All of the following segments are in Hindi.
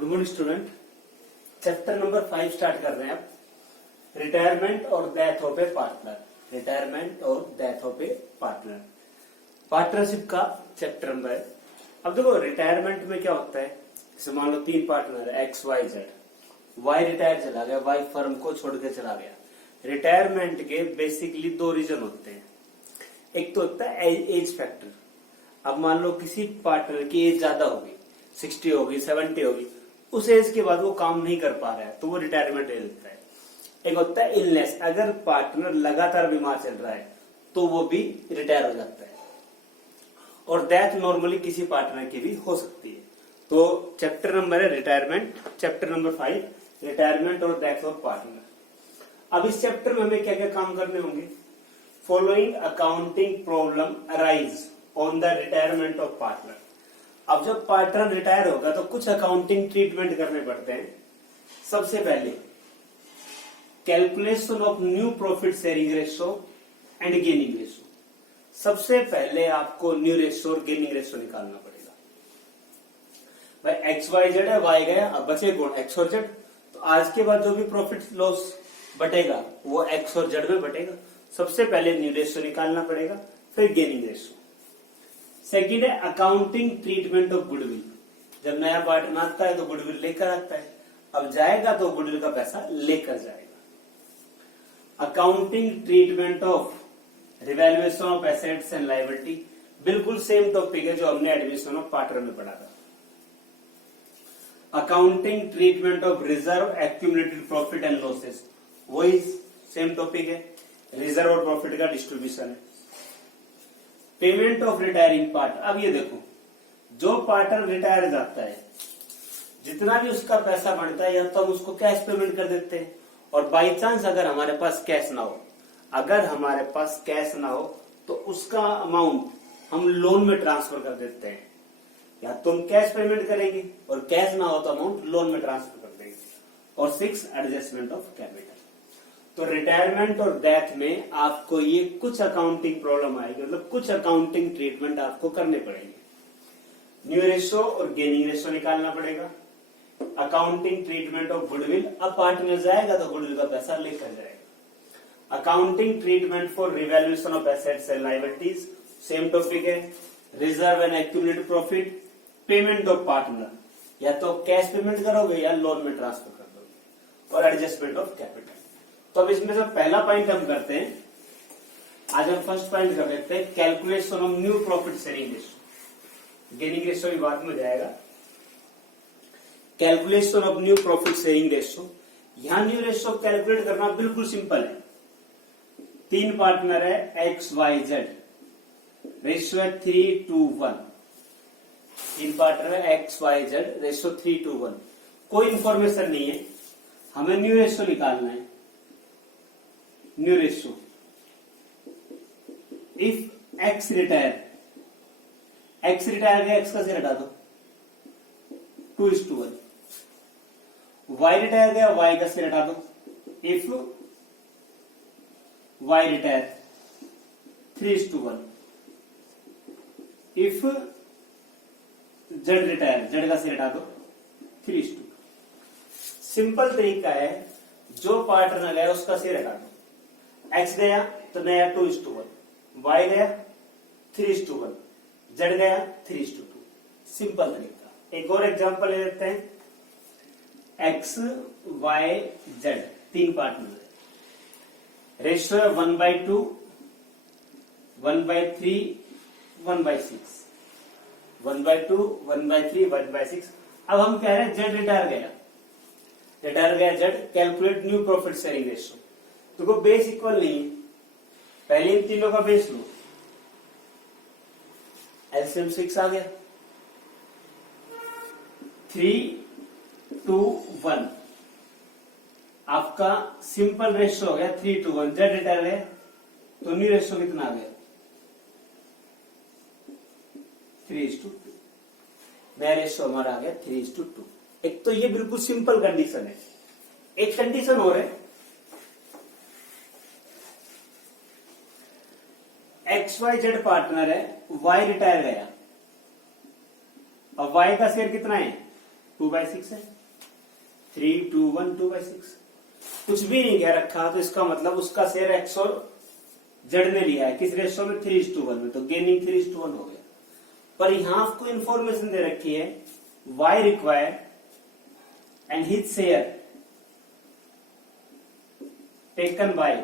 Good morning student. Chapter number 5 start कर रहे हैं आप। रिटायरमेंट और death of a partner. Retirement और death of a partner, partnership का चैप्टर नंबर है। अब देखो रिटायरमेंट में क्या होता है, जैसे मान लो 3 पार्टनर है X Y Z. Y retire चला गया, वाई फर्म को छोड़ के चला गया। रिटायरमेंट के बेसिकली 2 रीजन होते हैं। एक तो होता है एज फैक्टर। अब मान लो किसी पार्टनर की एज ज्यादा होगी, 60 होगी, 70 होगी, उस एज के बाद वो काम नहीं कर पा रहा है तो वो रिटायरमेंट एज होता है। एक होता है इलनेस, अगर पार्टनर लगातार बीमार चल रहा है तो वो भी रिटायर हो जाता है। और डेथ नॉर्मली किसी पार्टनर की भी हो सकती है। तो चैप्टर नंबर है रिटायरमेंट, चैप्टर नंबर 5 रिटायरमेंट और डेथ ऑफ पार्टनर। अब इस चैप्टर में हमें क्या क्या काम करने होंगे। Following accounting problem arise on the retirement of partner. अब जब पार्टनर रिटायर होगा तो कुछ अकाउंटिंग ट्रीटमेंट करने पड़ते हैं। सबसे पहले calculation of new profit sharing ratio and gaining ratio. सबसे पहले आपको न्यू रेशो और गेनिंग रेशो निकालना पड़ेगा। भाई एक्स वाई जेड है, वाई गया, अब बचे कौन, एक्स और जेड। तो आज के बाद जो भी प्रॉफिट लॉस बटेगा वो एक्स और जेड में बटेगा। सबसे पहले न्यू रेशो निकालना पड़ेगा, फिर गेनिंग रेशो। सेकेंड है अकाउंटिंग ट्रीटमेंट ऑफ गुडविल। जब नया पार्टनर आता है तो गुडविल लेकर आता है, अब जाएगा तो गुडविल का पैसा लेकर जाएगा। Accounting treatment of revaluation of assets and liability, बिल्कुल सेम टॉपिक है जो हमने एडमिशन ऑफ पार्टनर में पढ़ा था। Accounting treatment of reserve accumulated profit and losses, वही सेम टॉपिक है, रिजर्व और प्रॉफिट का डिस्ट्रीब्यूशन है। Payment of retiring part. अब ये देखो, जो पार्टनर रिटायर जाता है जितना भी उसका पैसा बनता है या तो हम उसको कैश पेमेंट कर देते हैं, और बाई चांस अगर हमारे पास कैश ना हो, अगर हमारे पास कैश ना हो तो उसका अमाउंट हम लोन में ट्रांसफर कर देते हैं। या तो हम कैश पेमेंट करेंगे और कैश ना हो तो अमाउंट लोन में ट्रांसफर कर देंगे। और 6 एडजस्टमेंट ऑफ कैपिटल। तो रिटायरमेंट और डेथ में आपको ये कुछ अकाउंटिंग प्रॉब्लम आएगी, मतलब कुछ अकाउंटिंग ट्रीटमेंट आपको करने पड़ेंगे। न्यू रेशो और गेनिंग रेशो निकालना पड़ेगा। अकाउंटिंग ट्रीटमेंट ऑफ गुडविल, अब पार्टनर जाएगा तो गुडविल का पैसा लेकर जाएगा। Accounting treatment for revaluation of assets and liabilities, same topic है। Reserve and accumulated profit, payment of partner, या तो कैश पेमेंट करोगे या लोन में ट्रांसफर कर दोगे। और एडजस्टमेंट ऑफ कैपिटल। तो अब इसमें से पहला पॉइंट हम करते हैं, आज हम फर्स्ट पॉइंट कर लेते हैं calculation of new profit sharing ratio. Gaining ratio भी बाद में जाएगा। Calculation of new profit sharing ratio. यहां न्यू रेशो कैलकुलेट करना बिल्कुल सिंपल है। 3 पार्टनर है एक्स वाई जेड, रेशो है 3:1। 3 पार्टनर है एक्स वाई जेड, रेशो 3:1। कोई इंफॉर्मेशन नहीं है, हमें न्यू रेशो निकालना है। New ratio if x retire, x retire गया, एक्स का से हटा दो, 2:1। वाई रिटायर गया, वाई का से हटा दो, if Y retire 3:1। If Z retire, Z का से हटा दो, 3:2। सिंपल तरीका है, जो पार्टनर गया उसका सिर हटा दो। एक्स गया तो नया 2:1, वाई गया 3:1, जेड गया 3:2। सिंपल तरीका। एक और एग्जांपल ले लेते हैं। एक्स वाई जेड 3 पार्टनर है, रेशियो है 1/2, 1/3, 1/6, 1/2, 1/3, 1/6। अब हम कह रहे हैं जेड रिटायर गया, रिटायर गया Z, calculate new profit sharing ratio. तो को बेस इक्वल नहीं है, पहले इन तीनों का बेस लो, एलसीएम 6 आ गया, 3:1। आपका सिंपल रेशियो हो गया 3:1। जेड रिटायर है तो न्यू रेशियो कितना आ गया, 3:2। नया रेशियो हमारा आ गया 3:2। एक तो ये बिल्कुल सिंपल कंडीशन है। एक कंडीशन और है, एक्स वाई जेड पार्टनर है, वाई रिटायर गया, अब वाई का शेयर कितना है 2/6 है, 3, 2, 1, 2/6। कुछ भी नहीं कह रखा तो इसका मतलब उसका शेयर एक्स और जेड ने लिया है, किस रेशियो में, 3:1 में, तो गेनिंग 3:1 हो गया। पर यहां आपको इंफॉर्मेशन दे रखी है Y required and his share taken by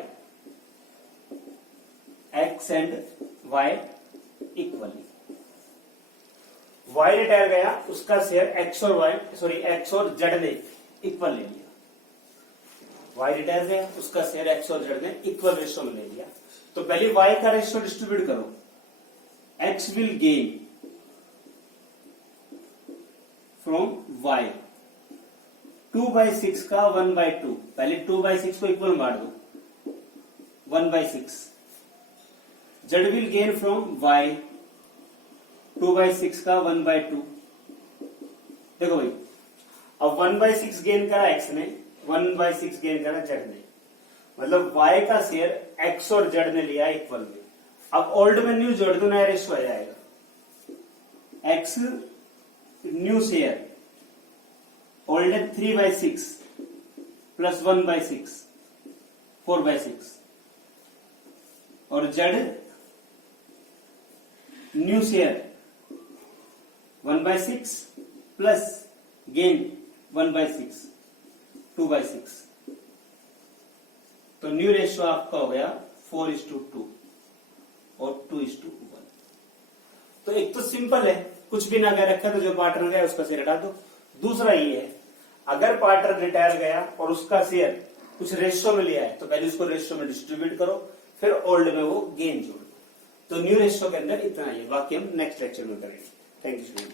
X and Y equally. Y retire गया, उसका शेयर एक्स और जेड ने इक्वल ले लिया। वाई रिटायर गया, उसका शेयर एक्स और जेड ने इक्वल रेशियो में ले लिया। तो पहले वाई का रेशियो डिस्ट्रीब्यूट करो। X will gain from Y 2/6 का 1/2, पहले 2/6 को इक्वल बांट दो, 1/6। Z will gain from Y 2/6 का 1/2। देखो भाई, अब 1/6 गेन करा एक्स ने, 1/6 गेन करा जेड ने, मतलब वाई का शेयर एक्स और जेड ने लिया इक्वल में। अब ओल्ड में न्यू जोड़ दो, नया रेशियो आ जाएगा। एक्स न्यू शेयर ओल्ड है 3/6 प्लस 1/6, 4/6, और Z new share 1/6 plus gain 1/6, 2/6। तो न्यू रेशियो आपका हो गया 4:2 और 2:1। तो एक तो सिंपल है, कुछ भी ना कह रखा तो जो पार्टनर गया उसका शेयर हटा दो। दूसरा ये है, अगर पार्टनर रिटायर गया और उसका शेयर कुछ रेशियो में लिया है तो पहले उसको रेशियो में डिस्ट्रीब्यूट करो, फिर ओल्ड में वो गेन जोड़ दो। तो न्यू रेशियो के अंदर इतना ही है, बाकी हम नेक्स्ट लेक्चर में करेंगे। Thank you.